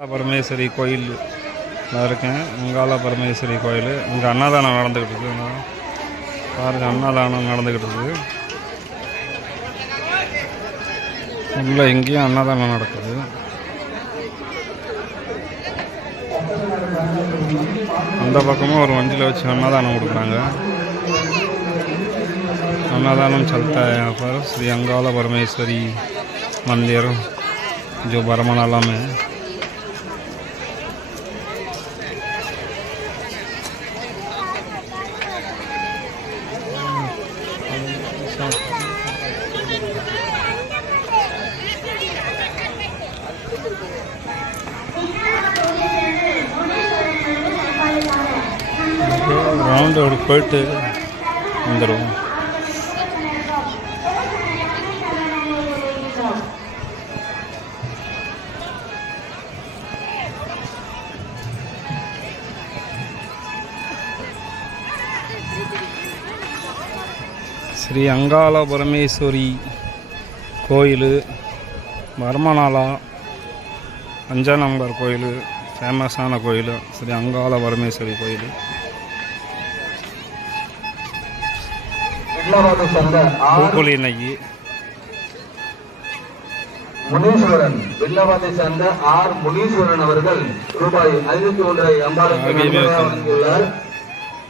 பரமேஸ்வரி கோயில் இருக்கேன். அங்காள பரமேஸ்வரி கோயில். இங்கே அன்னதானம் நடந்துக்கிட்டு இருக்கு. பாருங்கள், அன்னதானம் நடந்துக்கிட்டு இருக்குது. உள்ள எங்கேயும் அன்னதானம் நடக்குது. அந்த பக்கமும் ஒரு வண்டியில் வச்சு அன்னதானம் கொடுக்குறாங்க. अन्नदानम चलता है यहाँ पर श्री अंगाला परमेश्वरी मंदिर जो बरमनाला में है। ரவுண்ட் அப்படி போயிட்டு வந்துடுவோம். ஸ்ரீ அங்காள பரமேஸ்வரி கோயில் பரமநாளா 5ஆம் நம்பர் கோயில், ஃபேமஸான கோயில் ஸ்ரீ அங்காள பரமேஸ்வரி கோயில். பூக்குழி இன்னைக்கு முனீஸ்வரன் வில்லவாதை சேர்ந்த ஆர் முனீஸ்வரன் அவர்கள் ரூபாய் 501 அம்பாளுக்கு வழங்கியுள்ளார்.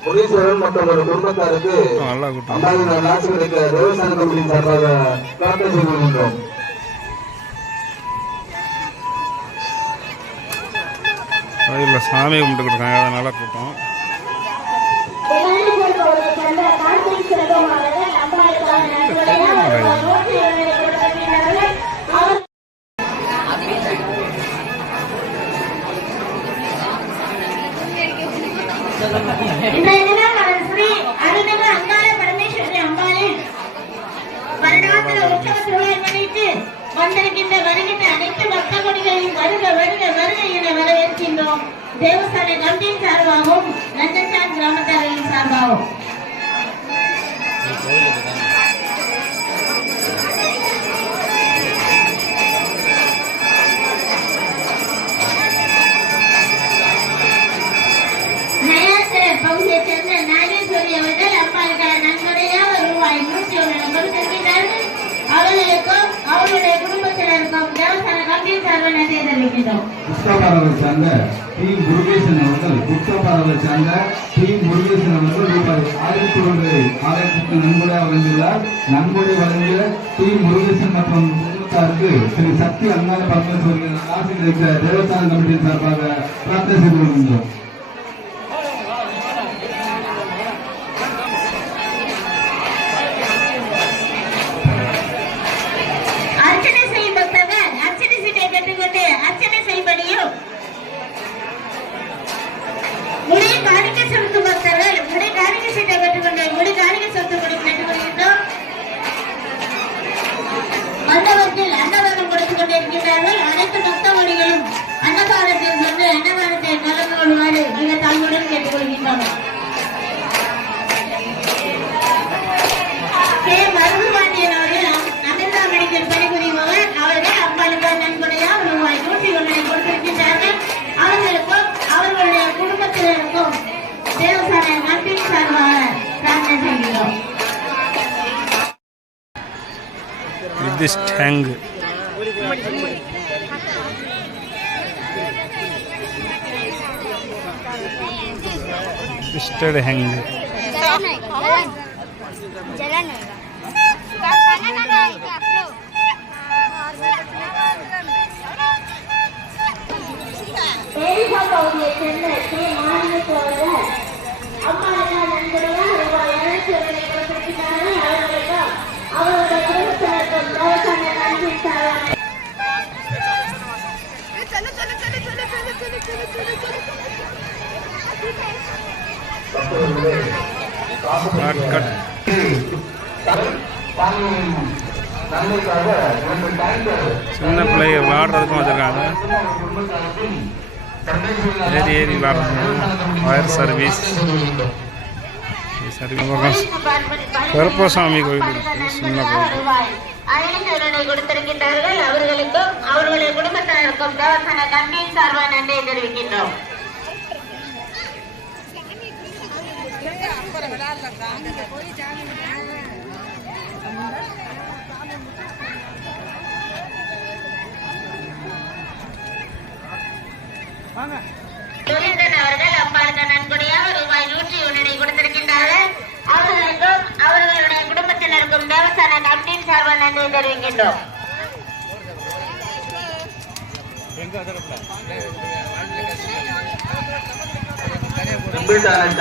முனீஸ்வரன் மற்றும் ஒரு குடும்பத்தாருக்கு 50,000 காசு கிடைக்க தேவஸ்தான கமிட்டியின் சார்பாக பிரார்த்தனை செய்து கொள்கின்றோம். கோயிலில் சாமி கும்பிட்டு இருக்காங்க, அதனால கூட்டம். ஸ்ரீ அருள்மிகு அங்காள பரமேஸ்வரி அம்பாளின் வருடாந்திர உற்சவ திருவிழா முன்னிட்டு வந்திருக்கின்ற வருகின்ற அனைத்து பக்த கொடிகளையும் வருக வருக வருக என வரவேற்கின்றோம். தேவஸ்தான கமிட்டியின் சார்பாகவும் நஞ்சச்சான் கிராமத்தாரின் சார்பாகவும் பகுதியை சேர்ந்த நாகேஸ்வரி அவர்கள் அம்பாளுக்கான நன்கொடையாக ரூபாய் 101 கொடுத்திருக்கிறார்கள். அவர்களுக்கும் அவர்களுடைய குடும்பத்தினருக்கும் தேவஸ்தான கமிட்டியின் சார்பில் நன்றி தெரிவிக்கின்றோம். குற்றப்பாரவை சேர்ந்த டி முருகேசன் அவர்கள் ரூபாய் 1001 நன்கொடை வழங்கியுள்ளார். நன்கொடை வழங்கிய டி முருகேசன் மற்றும் குடும்பத்தாருக்கு ஸ்ரீ சக்தி அங்காள பரமேஸ்வரி ஆசி கிடைக்க தேவஸ்தான கமிட்டியின் சார்பாக பிரார்த்தனை செய்து கொள்கின்றோம். அன்னதானம் கொடுத்துக் கொண்டிருக்கிறார்கள். அனைத்து பக்தமணிகளும் அன்னதானத்தில் சென்று அன்னதானத்தை கலந்து கொள்வாரு மிக தாழ்வுடன் கேட்டுக்கொள்கின்றோம். கே மருதுபாண்டியன் அவர்கள் அமிர்தா மெடிக்கல் பணிபுரிபவர். அவர்கள் அம்பாளுக்கான நன்கொடையாக ரூபாய் 101 கொடுத்திருக்கின்றார்கள். அவர்களுக்கும் அவர்களுடைய குடும்பத்தினருக்கும் தேவஸ்தான கமிட்டியின் சார்பாக பிரார்த்தனை செய்கிறோம். Buddhist hang. Buddhist hang. சின்ன பிள்ளைங்க விளையாடுறதுக்கும் வச்சிருக்காங்க. ஏறி ஏறி விளையாடுறது. ஃபயர் சர்வீஸ் கருப்பசாமி கோயில் இருக்கு, சின்ன கோயில். அழிவுரை கொடுத்திருக்கின்றார்கள். அவர்களுக்கும் அவர்களுடைய குடும்பத்தினருக்கும் தேவஸ்தான கமிட்டியின் சார்பாக நன்றியை தெரிவிக்கின்றோம். துரிந்தன் அவர்கள் அம்பாளுக்கு நன்கொடையாக ரூபாய் 101 கொடுத்திருக்கின்றார்கள். அவர்களுக்கும் அவர்களுடைய குடும்பத்தினருக்கும் தேவஸ்தான கமிட்டியின் சார்பாக நன்றியை தெரிவிக்கின்றோம்.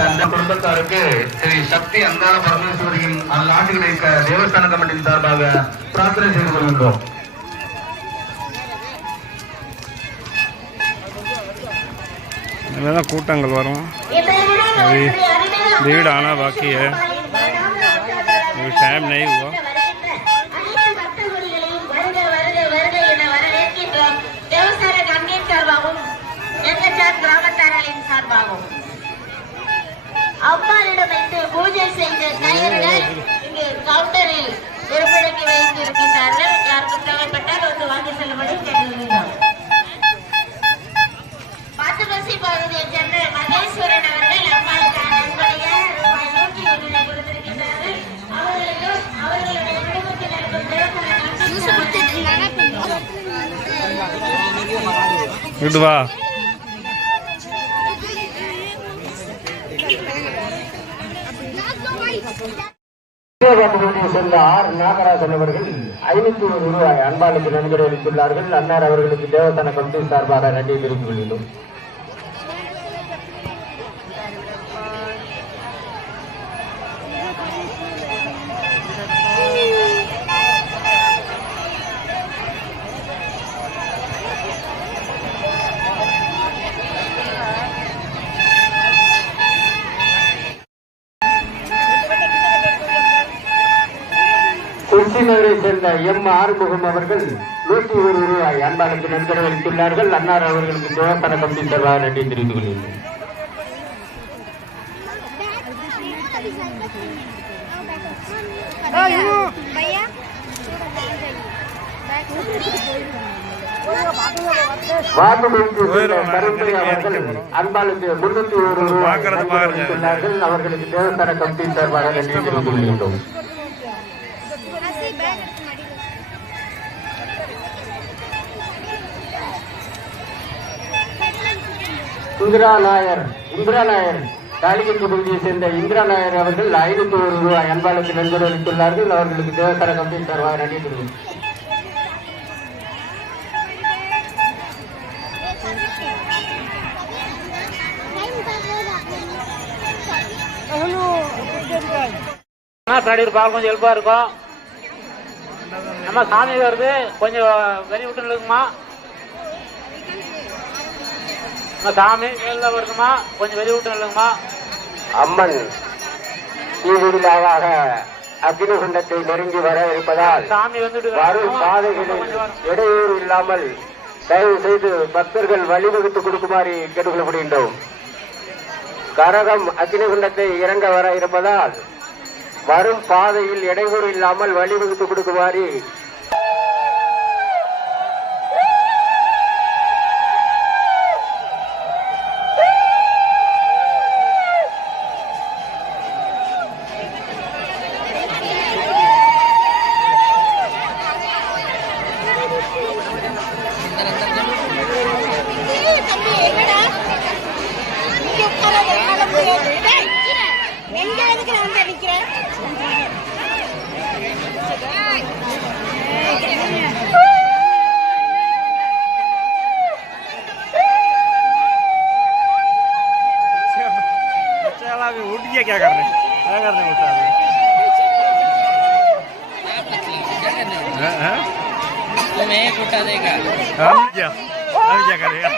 அந்த குடும்பத்தாருக்கு ஸ்ரீ சக்தி அங்காள பரமேஸ்வரியின் அந்நாட்டுகளை தேவஸ்தான கமிட்டியின் சார்பாக பிரார்த்தனை செய்து கொள்கின்றோம். இதில் கூட்டங்கள் வரும். भीड़ आना बाकी है, टाइम नहीं हुआ. அம்பாளிடம் வைத்து பூஜை செய்த கயிறுகள் இங்கு கவுண்டரில் விற்பனைக்கு வைத்து இருக்கின்றார்கள். யாருக்கும் தேவைப்பட்டால் வந்து வாங்கி செல்லும்படி கேட்டுக்கொள்கிறோம். பத்துபசி பகுதியை சென்ற மகேஸ்வரன் அவர்கள் அம்பாளுக்கான நன்கொடையாக ரூபாய் 101 கொடுத்திருக்கின்றார்கள். அவர்களுக்கும் அவர்களுடைய குடும்பத்தினருக்கும் விடுவா சேர்ந்த ஆர் நாகராஜன் அவர்கள் 501 ரூபாய் அன்பாளுக்கு நன்கொடை அளித்துள்ளார்கள். அன்னார் அவர்களுக்கு தேவஸ்தான கமிட்டி சார்பாக நன்றி தெரிவித்துக் கொள்கிறோம். திருச்சிநகரை சேர்ந்த எம் ஆறுமுகம் அவர்கள் 101 ரூபாய் அன்பாளுக்கு நன்கொடை அளித்துள்ளார்கள். அன்னார் அவர்களுக்கு தேவஸ்தான கமிட்டி சார்பாக நன்றி தெரிவித்துக் கொள்கிறோம். அன்பாளுக்கு 301 ரூபாய் அளித்துள்ளார்கள். அவர்களுக்கு தேவஸ்தான கமிட்டி சார்பாக நன்றி தெரிவித்துக் கொள்கின்றோம். இந்திரா நாயர் தாலிகத்து பகுதியை சேர்ந்த இந்திரா நாயர் அவர்கள் 501 ரூபாய் அன்பாளுக்கு நன்கொடை அளித்துள்ளார்கள். அவர்களுக்கு தேவஸ்தான கமிட்டி சார்பாக நன்றி தெரிவித்துக் கொஞ்சம் ஹெல்ப்பா இருக்கும். நம்ம சாமி வருது, கொஞ்சம் வெளி விட்டு இருக்குமா சாமி வெளில வருதுமா, கொஞ்சம் வெளி விட்டு இல்லைங்கம்மா. அம்மன் தீவிரமாக அக்னிகுண்டத்தை நெருங்கி வர இருப்பதால் சாமி வந்துட்டு வரும் பாதைகளில் இடையூறு இல்லாமல் தயவு செய்து பக்தர்கள் வழிவகுத்து கொடுக்குமாறு கேட்டுக்கொள்ளப்படுகின்றோம். கரகம் அக்னிகுண்டத்தை இறங்க வர இருப்பதால் வரும் பாதையில் இடையூறு இல்லாமல் வழிவகுத்து கொடுக்குமாறு उठ गया, क्या करने उठा मैं उठा देगा क्या अभी क्या करेगा?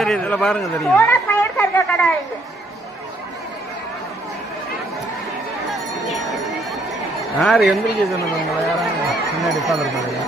தெரியுது இதில் பாருங்க தெரியும். யார் எந்திரிக்க சொன்னது உங்களை? யாரும் முன்னாடி உட்காந்துருக்காங்க.